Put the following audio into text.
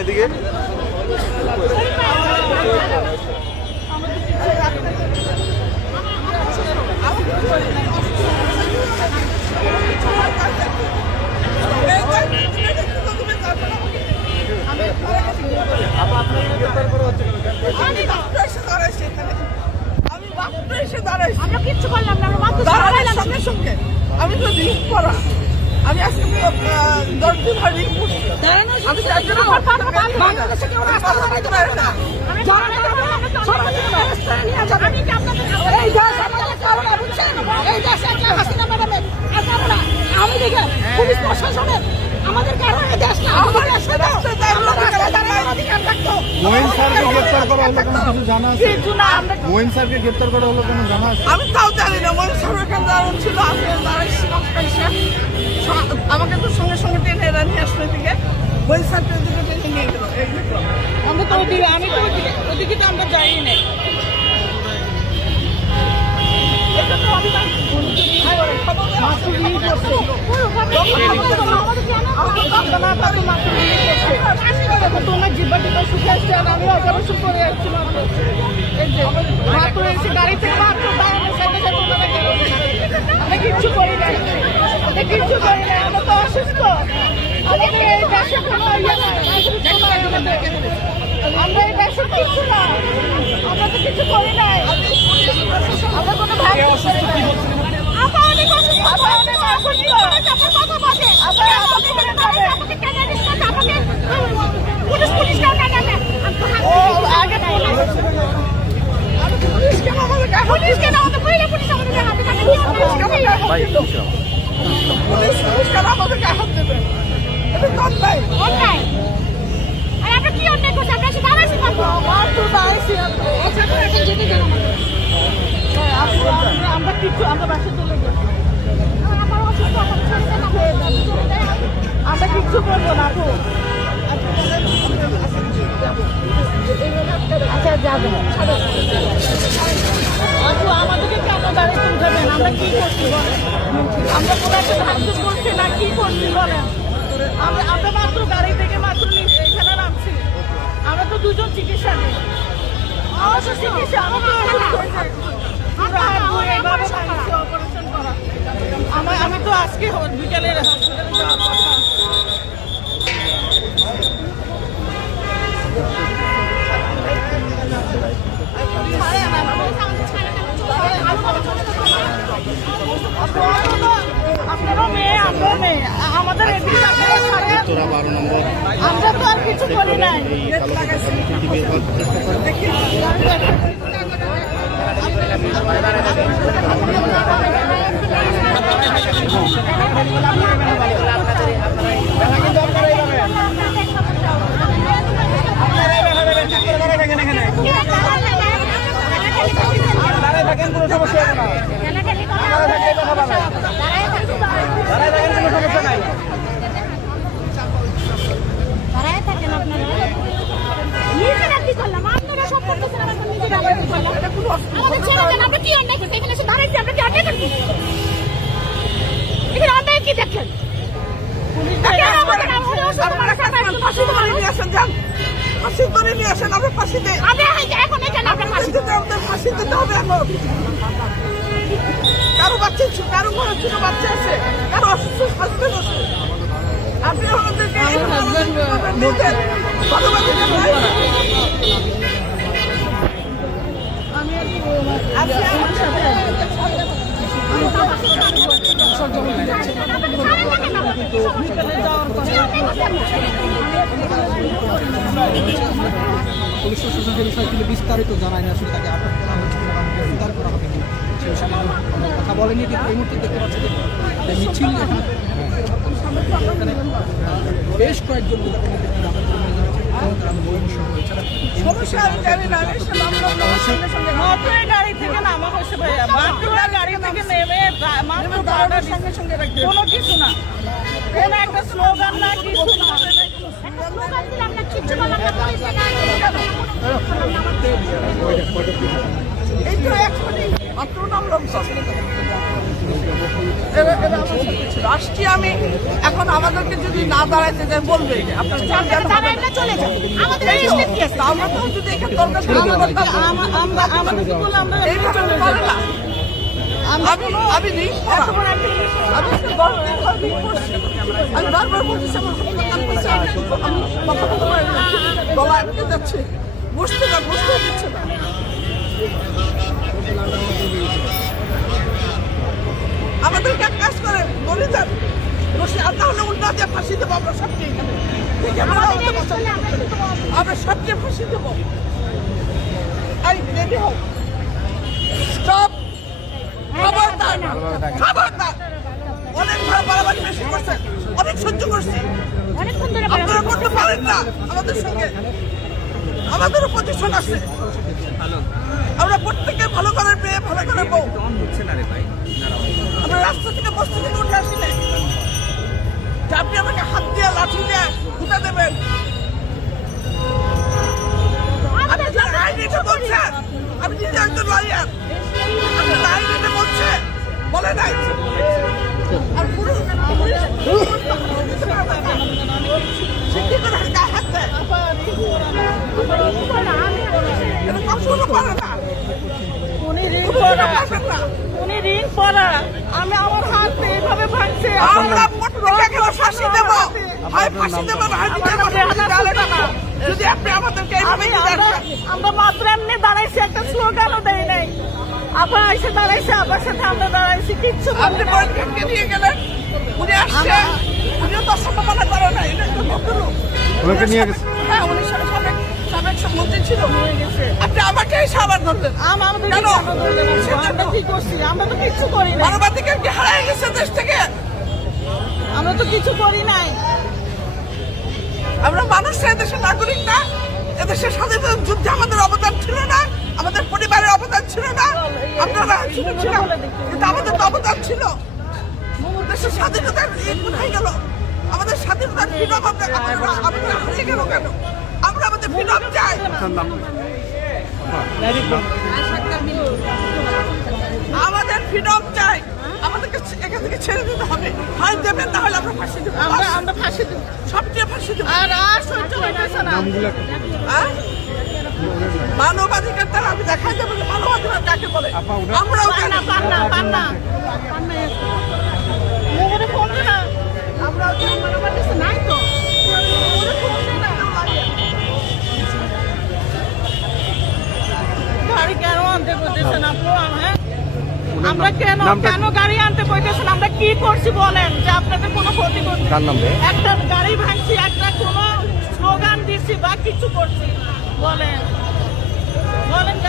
এদিকে আমরা কিচ্ছু করলাম না, সঙ্গে সঙ্গে আমি তো রিং করা, আমি আজকে 10 দিন হয় রিং করছি। আমি পুলিশ প্রশাসনের আমাদের কারণে দেশ না, মোহিন স্যারকে গ্রেফতার করা হলো কেন কিছু জানা আছে? মোহিন স্যারকে গ্রেফতার করা হলো কেন জানা আছে? আমি তাও জানি না। মোহিন স্যারের কেন দাঁড়ানো ছিল, আমাকে তো সঙ্গে সঙ্গে টেনে এরা নিয়ে আসলো দিকে, মোহিন স্যারকে দিকে টেনে নিয়ে গেল। আমরা তো ওইদিকে, আমি তো ওইদিকে তো আমরা যাই না। তোমার জিব্বা টিব্বা শুকে আসছে আর আমি অপারেশন করে আসছিলাম। মাত্র এসে গাড়ি থেকে মাত্র আমরা কিচ্ছু করি নাই, আমরা কিচ্ছু করি নাই, আমরা তো অসুস্থ। আমাদের এই দেশে কোনো ইয়ে নাই, আমরা এই দেশে কিচ্ছু না, আমরা তো কিছু করি নাই, আমরা কোনো ভাব আমরা কিছু আমরা বাসায় চলে যাই, আমরা কিচ্ছু করবো না। আচ্ছা যাবো আপু, আমাদেরকে কেন গাড়িতে উঠাবেন? আমরা কি করছি বলেন? আমরা কোনো একটা সাহায্য করছি না, কি করছি বলেন? আমরা মাত্র গাড়ি থেকে মাত্র এখানে নামছি, আমরা তো দুজন চিকিৎসা নিই, চিকিৎসা অপারেশন করা। আমি তো আজকে বিকালে হসপিটালে যাওয়ার কথা। আপনারও মেয়ে, আমরাও মেয়ে, আমাদের আমরা তো আর কিছু করি নাই। কারো বাচ্চা, কারো ছোট বাচ্চা আছে, কারো অসুস্থ হাজবেন্ড আছে, আপনি আমাদেরকে পুলিশ প্রশাসনের বিষয়গুলো বিস্তারিত জানায় না, আসলে তাকে আটক করা হচ্ছে গ্রেফতার করা হবে কিনা কথা বলেনি। কিন্তু এই মুহূর্তে দেখতে পাচ্ছি যে মিছিল এখানে বেশ কয়েকজন গাড়ি থেকে নামা হয়েছে ভাইয়া, মাত্র গাড়ি থেকে নেমে মাত্র কোনো কিছু না, কোনো একটা স্লোগান না, কিছু না। এই তো 1 মিনিট মাত্র নামলাম। এরা আমার সাথে ছিল। আসছি আমি, এখন আমাদেরকে যদি না দাঁড়াইতে দেয় বলবে যে আপনার চলে যাও আমাদের এই স্টেপ কি আছে? আমরা তো যদি এখানে দরকার ছিল আমাদেরকে বলে আমরা এইভাবে বলে না। আমি রিং করা, আমি বারবার বলতেছি আমার আমি কথা বলতে পারি না, গলা আটকে যাচ্ছে, বসতে দিচ্ছে না। আমাদেরকে এক কাজ করে বলে যান, বসে আর তাহলে উল্টা দিয়ে ফাঁসি দেবো আমরা সবকে এখানে। আমরা সবকে ফাঁসি দেবো। এই রেডি হোক, স্টপ, খবরদার, খবরদার। অনেক বাড়াবাড়ি বেশি করছে, অনেক সহ্য করছি, অনেকক্ষণ ধরে আপনারা করতে পারেন না আমাদের সঙ্গে। আমাদেরও পজিশন আছে, আমরা প্রত্যেকে ভালো করে পেয়ে ভালো করে বউ। আমরা রাস্তা থেকে বস্তি থেকে উঠে আসি নাই যে আপনি আমাকে হাত দিয়ে লাঠি দিয়ে উঠে দেবেন। আপনি যে আইন এটা বলছে, আমি নিজে একজন লয়ার, আপনি আইন এটা বলছে বলে নাই। আর পুরো শিক্ষিত গায়ে হাত দেয়, এটা কখনো পারে না। উনি রিং পরা, আমি আমার হাত এইভাবে ভাঙছে। আমরা প্রত্যেকে ফাঁসি দেব, হয় ফাঁসি দেব না হয় নিজের ফাঁসি দেব না। যদি আপনি আমাদেরকে এইভাবে আমরা মাত্র এমনি দাঁড়াইছি, একটা স্লোগানও দেয় নাই। আবার এসে দাঁড়াইছে, আবার সাথে আমরা দাঁড়াইছি, কিচ্ছু আপনি পরীক্ষাকে নিয়ে গেলেন, উনি আসছে, উনিও তো সম্ভাবনা করে নাই। ওনাকে নিয়ে গেছে, হ্যাঁ উনি সাবেক মন্ত্রী ছিল, আপনি আমাকে সাবার ধরলেন। কেন? আমরা কি করছি? আমরা তো কিছু করি নাই। মানবাধিকার কি হারিয়ে গেছে দেশ থেকে? আমরা তো কিছু করি নাই। আমরা মানুষ, এদেশের নাগরিক না? এদেশের স্বাধীনতা যুদ্ধে আমাদের অবদান ছিল না? আমাদের পরিবারের অবদান ছিল না? আপনারা ছিল, কিন্তু আমাদের তো অবদান ছিল। দেশের স্বাধীনতা কোথায় গেল? আমাদের স্বাধীনতার ফ্রিডম আমাদের হারিয়ে গেল কেন? আমরা আমাদের ফ্রিডম চাই। আমাদের ফ্রিডম চাই, আমাদেরকে এখান থেকে ছেড়ে দিতে হবে। হয় দেবেন, না হলে আমরা ফাঁসি দেবো। আমরা ফাঁসি দেবো, সবচেয়ে ফাঁসি দেবো। আর সহ্য হইতেছে না। মানবাধিকার তার আমি দেখাই দেবো যে মানবাধিকার কাকে বলে। আমরাও নাই তো গাড়ি কেন আনতে কইতেছেন আপু? হ্যাঁ, আমরা কেন গাড়ি আনতে কইতেছেন? আমরা কি করছি বলেন যে আপনাদের কোনো ক্ষতি করছি? একটা গাড়ি ভাঙছি, একটা কোনো স্লোগান দিচ্ছি বা কিছু করছি বলেন?